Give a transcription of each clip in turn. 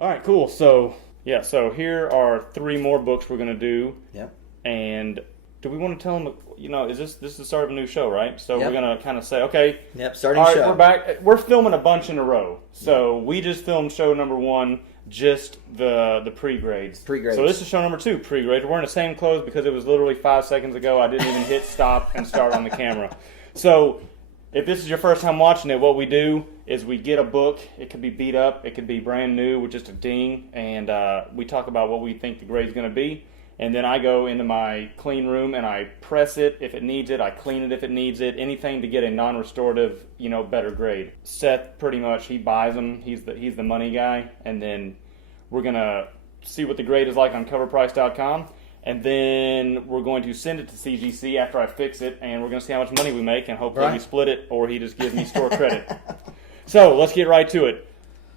All right, cool. So here are three more books we're gonna do. Yep. And do we want to tell them? Is this the start of a new show, right? So we're Yep. gonna kind of say, okay, Yep. Starting all right, show. we're back. We're filming a bunch in a row. So we just filmed show number one, just the pre-grades. Pre-grades. So this is show number two, pre-grades. We're wearing the same clothes because it was literally 5 seconds ago. I didn't even hit stop and start on the camera. So if this is your first time watching it, what we do is we get a book. It could be beat up. It could be brand new with just a ding. And we talk about what we think the grade's going to be. And then I go into my clean room and I press it if it needs it. I clean it if it needs it. Anything to get a non-restorative, better grade. Seth, pretty much, he buys them. He's the money guy. And then we're going to see what the grade is like on coverprice.com. And then we're going to send it to CGC after I fix it. And we're going to see how much money we make. And hopefully we split it, or he just gives me store credit. So let's get right to it.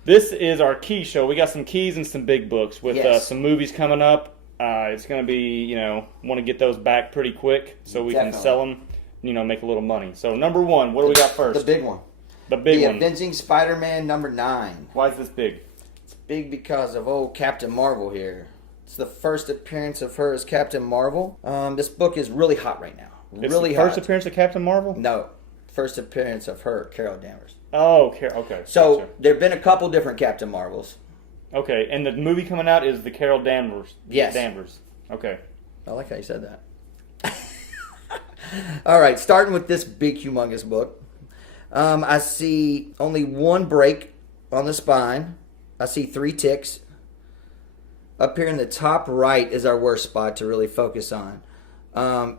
This is our key show. We got some keys and some big books with some movies coming up. It's going to be, want to get those back pretty quick so we can sell them, make a little money. So number one, what do we got first? The big one. The big one. Avenging Spider-Man number 9. Why is this big? It's big because of old Captain Marvel here. It's the first appearance of her as Captain Marvel. This book is really hot right now. It's really the hot. first appearance of Captain Marvel? No. First appearance of her, Carol Danvers. Oh, okay. So Gotcha. there have been a couple different Captain Marvels. Okay, and the movie coming out is the Carol Danvers. Yes. Danvers. Okay. I like how you said that. All right, starting with this big, humongous book. I see only one break on the spine. I see 3 ticks. Up here in the top right is our worst spot to really focus on.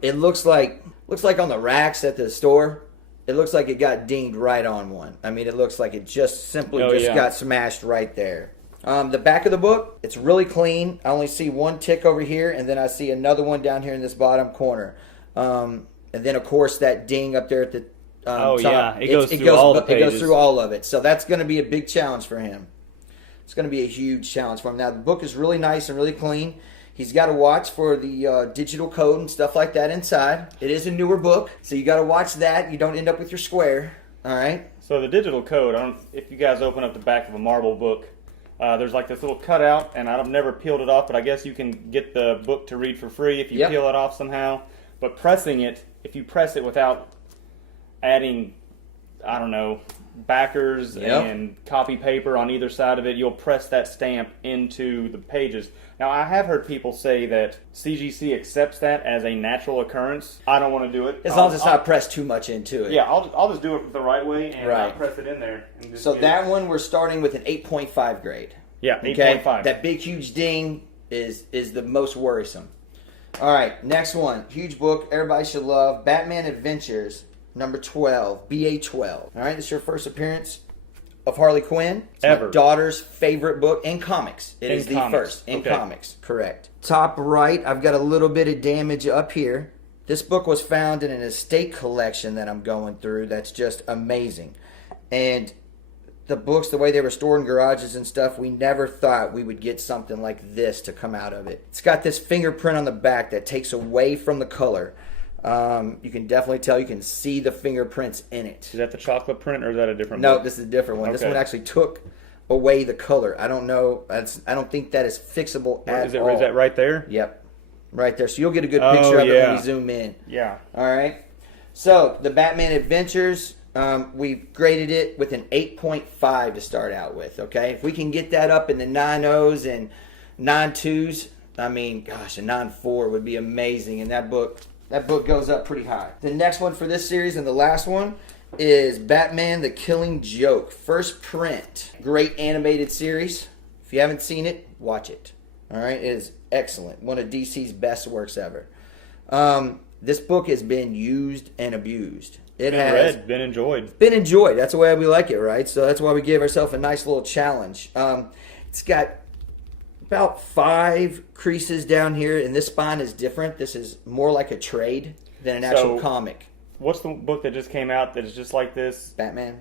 It looks like on the racks at the store. It looks like it got dinged right on one. I mean, it looks like it just simply got smashed right there. The back of the book, it's really clean. I only see one tick over here, and then I see another one down here in this bottom corner. And then, of course, that ding up there at the top. Yeah, it goes through all the pages. It goes through all of it. So that's going to be a big challenge for him. It's going to be a huge challenge for him. Now, the book is really nice and really clean. He's got to watch for the digital code and stuff like that inside. It is a newer book, so you got to watch that. You don't end up with your square. All right? So the digital code, if you guys open up the back of a Marvel book, there's like this little cutout, and I've never peeled it off, but I guess you can get the book to read for free if you peel it off somehow. But pressing it, if you press it without adding, backers and copy paper on either side of it, you'll press that stamp into the pages. Now, I have heard people say that CGC accepts that as a natural occurrence. I don't want to do it. As long as it's not pressed too much into it. Yeah, I'll just do it the right way and I'll press it in there. And just so that one, we're starting with an 8.5 grade. Yeah, 8.5. That big, huge ding is the most worrisome. All right, next one. Huge book everybody should love. Batman Adventures, number 12, BA12. All right, this is your first appearance of Harley Quinn. It's Ever. my daughter's favorite book in comics. It is the comics. first in comics. Correct. Top right, I've got a little bit of damage up here. This book was found in an estate collection that I'm going through that's just amazing. And the books, the way they were stored in garages and stuff, we never thought we would get something like this to come out of it. It's got this fingerprint on the back that takes away from the color. You can definitely tell, you can see the fingerprints in it. Is that the chocolate print or is that a different No, book? this is a different one. This Okay. one actually took away the color. I don't know. I don't think that is fixable at all. Is that right there? Yep. Right there. So you'll get a good picture of it when we zoom in. Yeah. All right. So the Batman Adventures, we've graded it with an 8.5 to start out with. Okay. If we can get that up in the 9.0s and 9.2s, I mean, gosh, a 9.4 would be amazing. And that book goes up pretty high. The next one for this series and the last one is Batman the Killing Joke. First print. Great animated series. If you haven't seen it, watch it. All right. It is excellent. One of DC's best works ever. This book has been used and abused. It Been has read, been enjoyed. been enjoyed. That's the way we like it, right? So that's why we gave ourselves a nice little challenge. It's got about 5 creases down here, and this spine is different. This is more like a trade than an actual comic. What's the book that just came out that is just like this? Batman,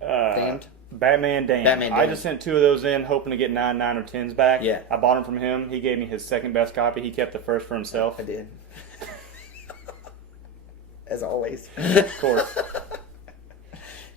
Damned. Batman Damned. Batman I Damned. just sent 2 of those in, hoping to get 9 or 10s back. Yeah. I bought them from him. He gave me his second best copy. He kept the first for himself. I did. As always. Of course.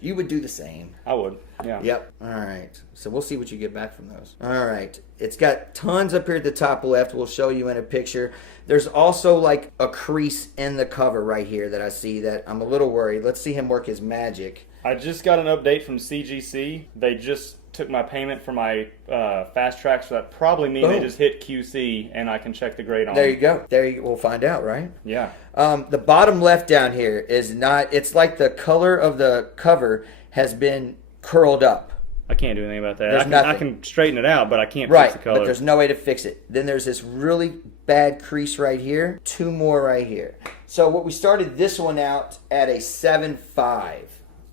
You would do the same. I would. Yeah. Yep. All right. So we'll see what you get back from those. All right. It's got tons up here at the top left. We'll show you in a picture. There's also like a crease in the cover right here that I see that I'm a little worried. Let's see him work his magic. I just got an update from CGC. They just took my payment for my fast track, so that probably means they Boom. just hit QC and I can check the grade on There them. you go. There you. We'll find out, right? Yeah. The bottom left down here is not. It's like the color of the cover has been curled up. I can't do anything about that. There's I nothing. can straighten it out, but I can't Right, fix the color. but there's no way to fix it. Then there's this really bad crease right here. 2 more right here. So what we started this one out at a 7.5.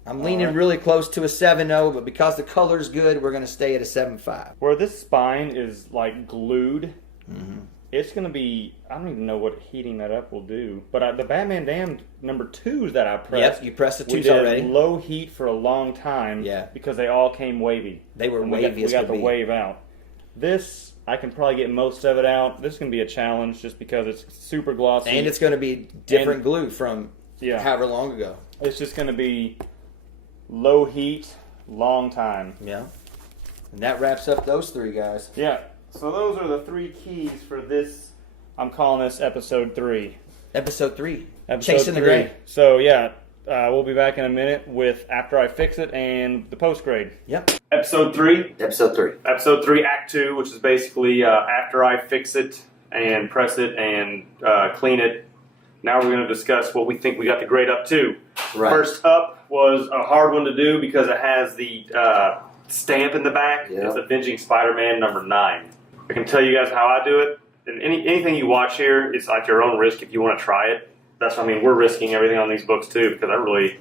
I'm leaning right. really close to a 7.0, but because the color's good, we're going to stay at a 7.5. Where this spine is like glued, Mm-hmm. it's going to be, I don't even know what heating that up will do. But the Batman Damned number 2s that I pressed. Yep, you pressed the we 2s did already. low heat for a long time. Yeah. Because they all came wavy. They were And wavy we as got could the be. wave out. This, I can probably get most of it out. This is going to be a challenge just because it's super glossy. And it's going to be different And- glue from Yeah. however long ago. It's just going to be low heat, long time. Yeah. And that wraps up those 3 guys. Yeah. So those are the 3 keys for this. I'm calling this episode 3. Episode 3. Episode Chasing the 3. Gray. So yeah, we'll be back in a minute with After I Fix It and the post grade. Yep. Episode 3. Episode 3. Episode 3, Act 2, which is basically after I fix it and press it and clean it. Now we're going to discuss what we think we got the grade up to. Right. First up was a hard one to do because it has the stamp in the back. Yep. It's Avenging Spider-Man number 9. I can tell you guys how I do it. And anything you watch here is at your own risk if you want to try it. That's what I mean. We're risking everything on these books too because I really,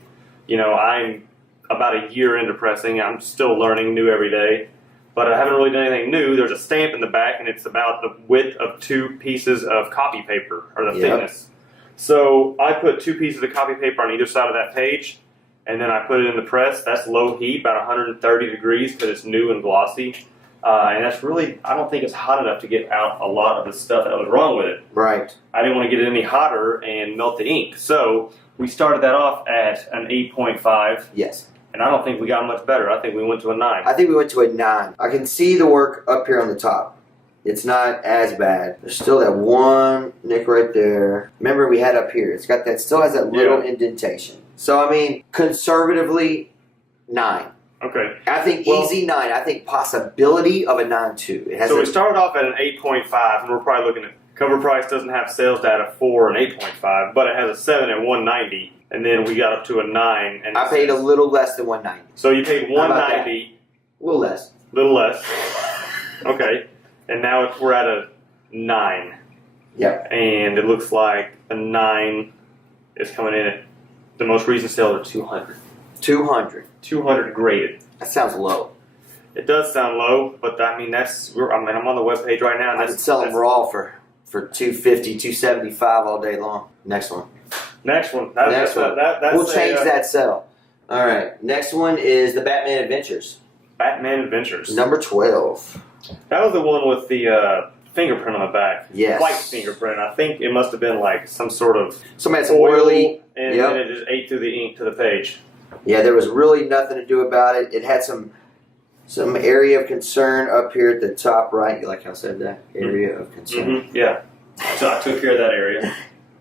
I'm about a year into pressing. I'm still learning new every day. But I haven't really done anything new. There's a stamp in the back and it's about the width of 2 pieces of copy paper, or the Yep. thickness. So I put 2 pieces of copy paper on either side of that page, and then I put it in the press. That's low heat, about 130 degrees, because it's new and glossy. And that's really, I don't think it's hot enough to get out a lot of the stuff that was wrong with it. Right. I didn't want to get it any hotter and melt the ink. So we started that off at an 8.5, Yes. and I don't think we got much better. I think we went to a 9. I think we went to a 9. I can see the work up here on the top. It's not as bad. There's still that one nick right there. Remember we had up here. It's got that, still has that little Yeah. indentation. So, I mean, conservatively, 9. Okay. I think Well- easy 9. I think possibility of a 9.2. It has So a, we started off at an 8.5, and we're probably looking at cover price doesn't have sales data for an 8.5, but it has a 7 at 190, and then we got up to a 9. And I paid a little less than 190. So you paid How about 190, A little less. little less. Okay, and now we're at a 9, Yep. and it looks like a 9 is coming in at the most recent sale of 200. 200. 200 graded. That sounds low. It does sound low, but I mean I'm on the webpage right now, and I could sell them raw for 250, 275 all day long. Next one. Next one. Next one. That's We'll change that sell. All right. Next one is the Batman Adventures. Batman Adventures. Number 12. That was the one with the fingerprint on the back. Yes. White fingerprint. I think it must have been like some sort of Somebody had some oil, oily. and Yep. then it just ate through the ink to the page. Yeah, there was really nothing to do about it. It had some area of concern up here at the top right. You like how I said that? Area of concern. Yeah. So I took care of that area.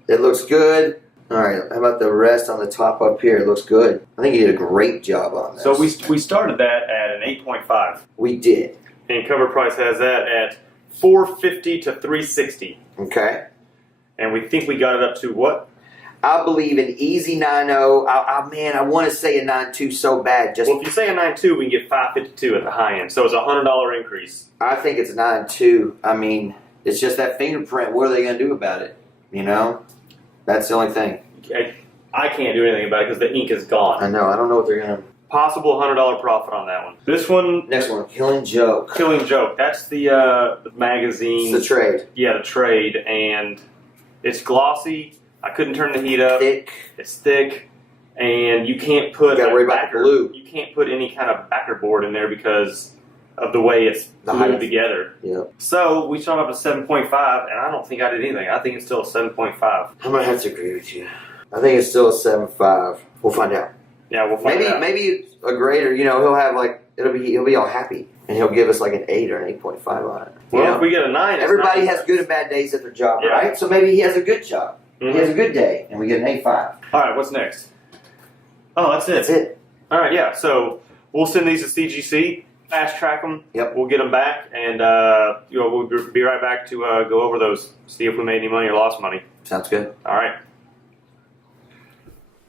It looks good. All right. How about the rest on the top up here? It looks good. I think you did a great job on this. So we started that at an 8.5, We did. and cover price has that at $450 to $360, Okay. and we think we got it up to what? I believe an easy 9.0. Man, I want to say a 9.2 so bad. Just Well, if you say a 9.2, we can get $552 at the high end, so it's a $100 increase. I think it's 9.2. I mean, it's just that fingerprint. What are they going to do about it? You know, that's the only thing. I can't do anything about it because the ink is gone. I know. I don't know what they're going to. Possible $100 profit on that one. This one, Next one, Killing Joke. Killing Joke. That's the magazine. It's the trade. Yeah, the trade, and it's glossy. I couldn't turn the heat up. Thick. It's thick, and you can't put You gotta worry about the glue. You can't put any kind of backer board in there because of the way it's The glued height. together. Yep. So we started off at 7.5, and I don't think I did anything. I think it's still a 7.5. I'm going to have to agree with you. I think it's still a 7.5. We'll find out. Yeah, we'll find out. Maybe a grader. He'll have he'll be all happy, and he'll give us like an 8 or an 8.5 on it. Well, if we get a 9, everybody has good and bad days at their job, right? So maybe he has a good job. He has a good day, and we get an 8.5. All right, what's next? Oh, that's it. That's it. All right, yeah. So we'll send these to CGC, fast track them. Yep. We'll get them back, and we'll be right back to go over those, see if we made any money or lost money. Sounds good. All right.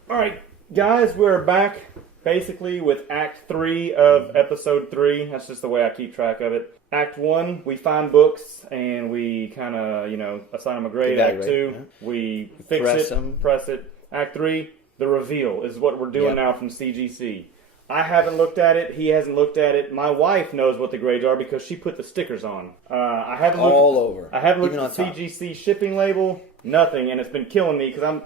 All right, guys, we're back basically with Act 3 of Episode 3. That's just the way I keep track of it. Act 1, we find books, and we kind of, assign them a grade. Act 2, we fix it, press it. Act 3, the reveal is what we're doing now from CGC. I haven't looked at it. He hasn't looked at it. My wife knows what the grades are because she put the stickers on. I haven't looked all over. I haven't looked at the CGC shipping label. Nothing, and it's been killing me because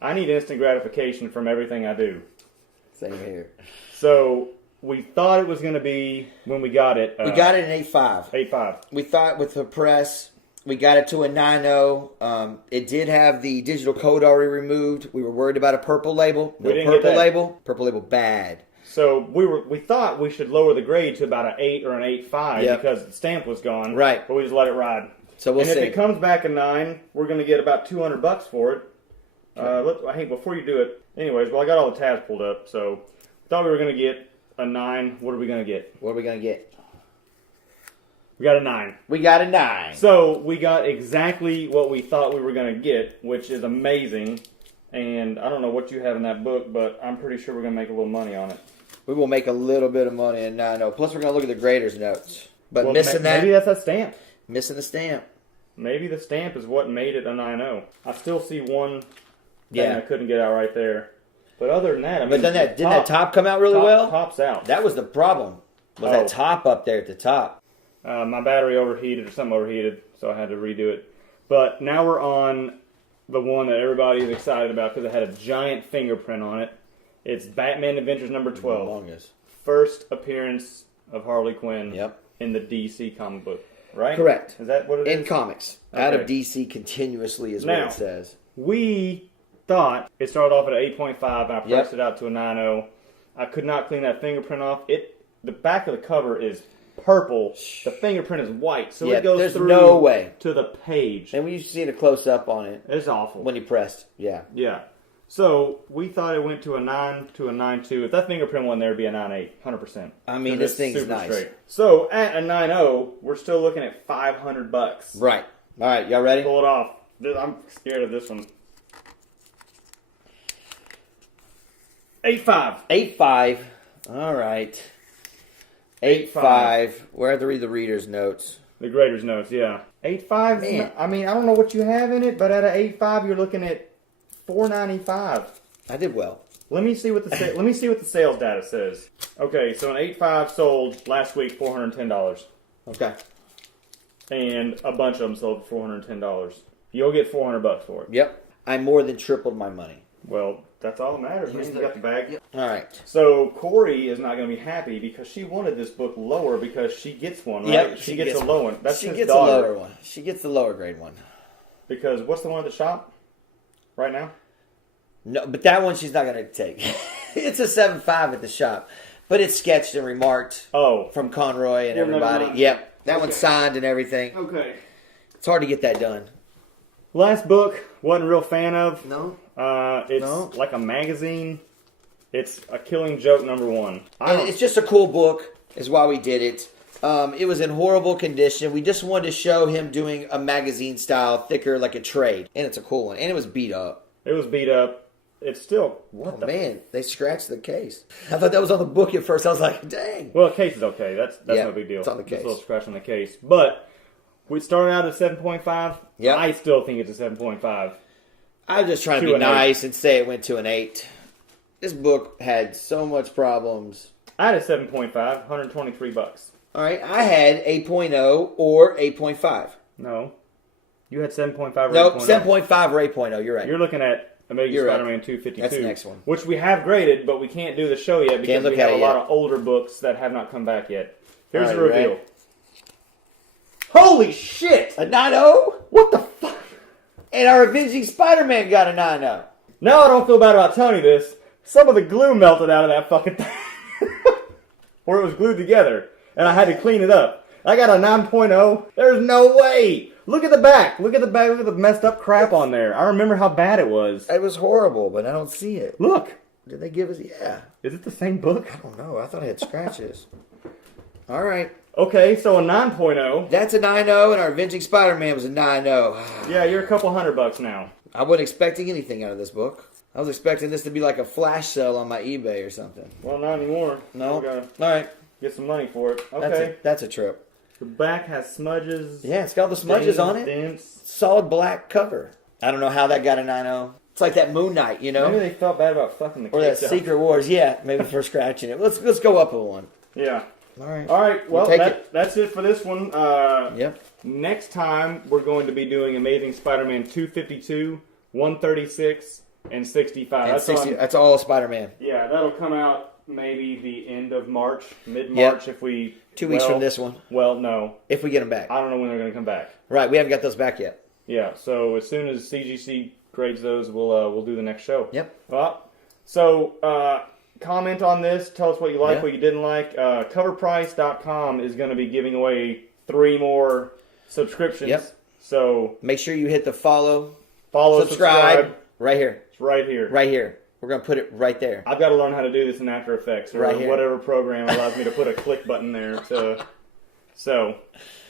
I need instant gratification from everything I do. Same here. So we thought it was going to be when we got it. We got it in 8.5. 8.5. We thought with the press. We got it to a 9.0. It did have the digital code already removed. We were worried about a purple label. We didn't get that. Purple label bad. So we thought we should lower the grade to about an 8 or an 8.5 because the stamp was gone. Right. But we just let it ride. So we'll see. And if it comes back a 9, we're going to get about $200 for it. Hey, before you do it, anyways, I got all the tabs pulled up. So thought we were going to get a 9. What are we going to get? What are we going to get? We got a 9. We got a 9. So we got exactly what we thought we were going to get, which is amazing. And I don't know what you have in that book, but I'm pretty sure we're going to make a little money on it. We will make a little bit of money in 9.0. Plus, we're going to look at the grader's notes. But missing that. Maybe that's that stamp. Missing the stamp. Maybe the stamp is what made it a 9.0. I still see one thing I couldn't get out right there. But other than that, didn't that top come out really well? Top's out. That was the problem. Was that top up there at the top? My battery overheated or something overheated, so I had to redo it. But now we're on the one that everybody's excited about because it had a giant fingerprint on it. It's Batman Adventures number 12. Longest. First appearance of Harley Quinn in the DC comic book, right? Correct. Is that what it is? In comics. Okay. Out of DC continuously is what it says. We thought it started off at an 8.5 and I pressed it out to a 9.0. I could not clean that fingerprint off. The back of the cover is purple. The fingerprint is white, so it goes through no way to the page. And we used to see a close up on it. It's awful. When you pressed, yeah. So we thought it went to a 9 to a 9.2. If that fingerprint wasn't there, it'd be a 9.8, 100%. I mean, this thing's nice. Straight. So at a 9.0, we're still looking at $500. Right. All right, y'all ready? Pull it off. I'm scared of this one. 8.5. 8.5. All right. 8.5. Where have to read the reader's notes? The grader's notes, yeah. 8.5. Man. I mean, I don't know what you have in it, but at an 8.5, you're looking at $4.95. I did well. Let me see what the sales data says. Okay, so an 8.5 sold last week $410. Okay. And a bunch of them sold for $410. You'll get $400 for it. Yep. I more than tripled my money. Well, that's all that matters. You got the bag. Yep. All right. So Corey is not going to be happy because she wanted this book lower because she gets one, right? Yep, she gets a low one. That's she his gets daughter. a lower one. She gets the lower grade one. Because what's the one at the shop right now? No, but that one she's not going to take. It's a 7.5 at the shop. But it's sketched and remarked from Conroy and everybody. Yep. That one's signed and everything. Okay. It's hard to get that done. Last book, wasn't a real fan of. No. It's like a magazine. It's a Killing Joke #1. It's just a cool book, is why we did it. It was in horrible condition. We just wanted to show him doing a magazine style, thicker, like a trade. And it's a cool one. And it was beat up. It was beat up. It's still... man, they scratched the case. I thought that was on the book at first. I was like, dang. Well, the case is okay. That's no big deal. It's on the case. Just a little scratch on the case. But we started out at 7.5. Yep. I still think it's a 7.5. I was just trying to be nice and say it went to an 8. This book had so much problems. I had a 7.5, $123. All right, I had 8.0 or 8.5. No. You had 7.5 or 8.0. Nope, 7.5 or 8.0. You're right. You're looking at Amazing Spider-Man 252. That's the next one. Which we have graded, but we can't do the show yet because we have a lot of older books that have not come back yet. Here's the reveal. Right. Holy shit! A 9.0? What the fuck? And our Avenging Spider-Man got a 9.0. Now I don't feel bad about telling you this. some of the glue melted out of that fucking thing. Or it was glued together. And I had to clean it up. I got a 9.0. There's no way. Look at the back. Look at the back. Look at the messed up crap on there. I remember how bad it was. It was horrible, but I don't see it. Look. Did they give us? Yeah. Is it the same book? I don't know. I thought I had scratches. All right. Okay, so a 9.0. That's a 9.0, and our Avenging Spider-Man was a 9.0. Yeah, you're a couple $100 now. I wasn't expecting anything out of this book. I was expecting this to be like a flash sale on my eBay or something. Well, not anymore. No. We gotta All right. get some money for it. Okay. That's a trip. The back has smudges. Yeah, it's got the smudges on it. Dents. Solid black cover. I don't know how that got a 9.0. It's like that Moon Knight, you know? Maybe they felt bad about fucking the Or that kids up. Secret Wars. Yeah, maybe for scratching it. Let's go up a one. Yeah. All right. All right. Well, We'll take it. that's it for this one. Yep. Next time, we're going to be doing Amazing Spider-Man 252, 136, and 65. And 60, that's all Spider-Man. Yeah, that'll come out maybe the end of March, mid-March if we... 2 weeks from this one. Well, no. If we get them back. I don't know when they're going to come back. Right, we haven't got those back yet. Yeah, so as soon as CGC grades those, we'll do the next show. Yep. Well, so comment on this. Tell us what you like, Yeah. what you didn't like. Coverprice.com is going to be giving away 3 more subscriptions. Yep. So Make sure you hit the follow, follow, subscribe. Right here. It's right here. Right here. We're going to put it right there. I've got to learn how to do this in After Effects or Right here. whatever program allows me to put a click button there. So,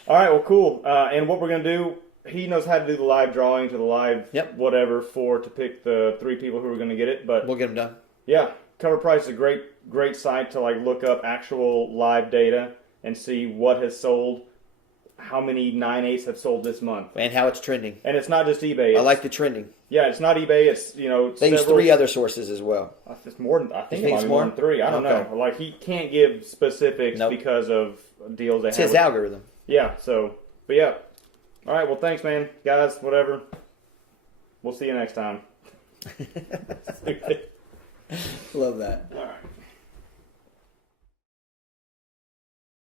all right, well, cool. And what we're going to do, he knows how to do the live drawing to the live whatever to pick the 3 people who are going to get it. But We'll get them done. yeah, Cover Price is a great site to like look up actual live data and see what has sold, how many 9/8 have sold this month. And how it's trending. And it's not just eBay. I like the trending. Yeah, it's not eBay. It's They use 3 other sources as well. It's more than I think You think it might it's be more? more than 3. I don't Okay. know. Like he can't give specifics Nope. because of deals they It's have. his with- algorithm. Yeah. So, but yeah. All right. Well, thanks, man, guys. Whatever. We'll see you next time. Love that. All right.